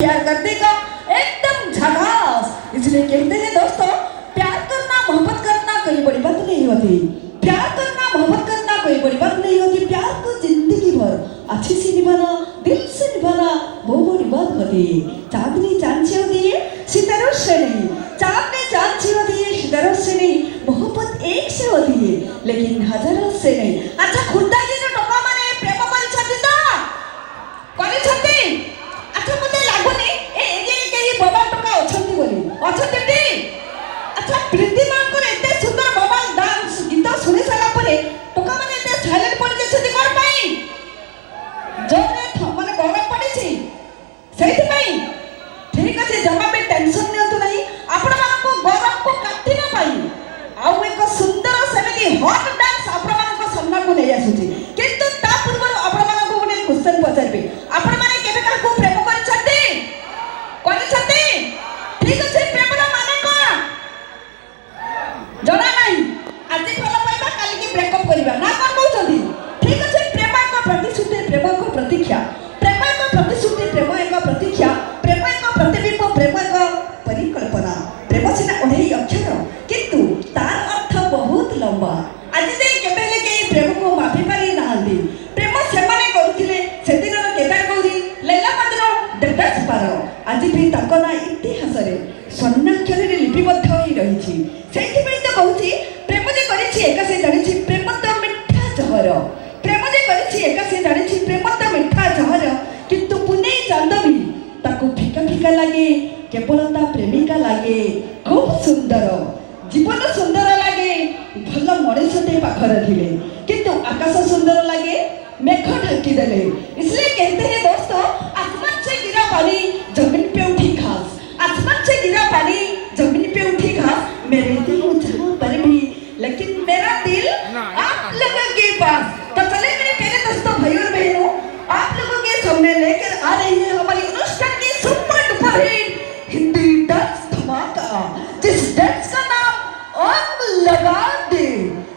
प्यार करने का एकदम झकास। इसलिए कहते हैं दोस्तों, प्यार करना मोहब्बत करना कोई बड़ी बात नहीं होती। प्यार करना मोहब्बत करना कोई बड़ी बात नहीं होती। प्यार को जिंदगी भर अच्छे से निभाना, दिल से निभाना वो बड़ी बात होती है। चांदनी चांद से होती है, सितारों से नहीं। चांदनी चांद से होती है, सितारों से नहीं। मोहब्बत एक से होती है, लेकिन हजारों से नहीं। अच्छा, खुदा जी ने टोका माने प्रेम करिछथि तो करिछथि। अच्छा, मते लागुनी ए केही बाबा टोका अछथि बोली अछथि टी। अच्छा, प्रीति मानकर एते सुंदर बाबा डांस गीत सुनि सारा परे टोका माने एते साइलेंट पड़ जेछथि कोन पई जोरे माने गरम पड़िछि सेति पई। ठीक अछि, जमा पे टेंशन नियंतु नहीं। आपण मानको गरम को काटी न पाई आउ एक सुंदर सेमिति हॉट डांस आपण मानको सामना को नै आसुछि। किंतु ता पूर्व आपण मानको गोटे क्वेश्चन पचारबी, आपण माने केबे काको प्रेम करिछथि करिछथि? ठीक अछि, प्रेमर माने कोन जणा नाही। आज फल पाइबा, काली की ब्रेकअप करिबा ना कोन कहउछथि? ठीक अछि, प्रेम एक प्रतिश्रुति, प्रेम एक प्रतीक्षा। प्रेम एक प्रतिश्रुति, प्रेम एक प्रतीक्षा। प्रेम एक प्रतिबिंब, प्रेम एक परिकल्पना। प्रेम सिना 28 अक्षर, किंतु तार अर्थ बहुत लंबा। आज जे केबे ले के प्रेम को माफी पारि नाहंती। प्रेम सेमाने करूथिले सेदिनर केदार गौरी, लैला मजनू, देवदास पारो। आज भी ताको ना इतिहास रे स्वर्णाक्षर रे लिपिबद्ध होई रहिछि। सेहि पई तो कहूछि, प्रेम जे करिछि एका से जानिछि प्रेम तो मिठा जहर। प्रेम जे करिछि एका से जानिछि प्रेम तो मिठा जहर। किंतु पुनै चांदवी ताको फीका फीका लागे, केवलता प्रेमिका लागे खूब सुंदर। जीवन सुंदर लागे भल मनुष्यटे पाखरे थिले, किंतु आकाश सुंदर लागे मेघ ढांकी देले। इसलिए कहते हैं दोस्तों, आसमान से गिरा पानी जमीन पे उठी घास। आसमान से गिरा पानी जमीन पे उठी घास। मेरे दिल जहां पर भी, लेकिन मेरा दिल आप लोगों के पास। तो चले मेरे प्यारे दोस्तों, भाइयों और बहनों, आप लोगों के सामने लेकर आ रही है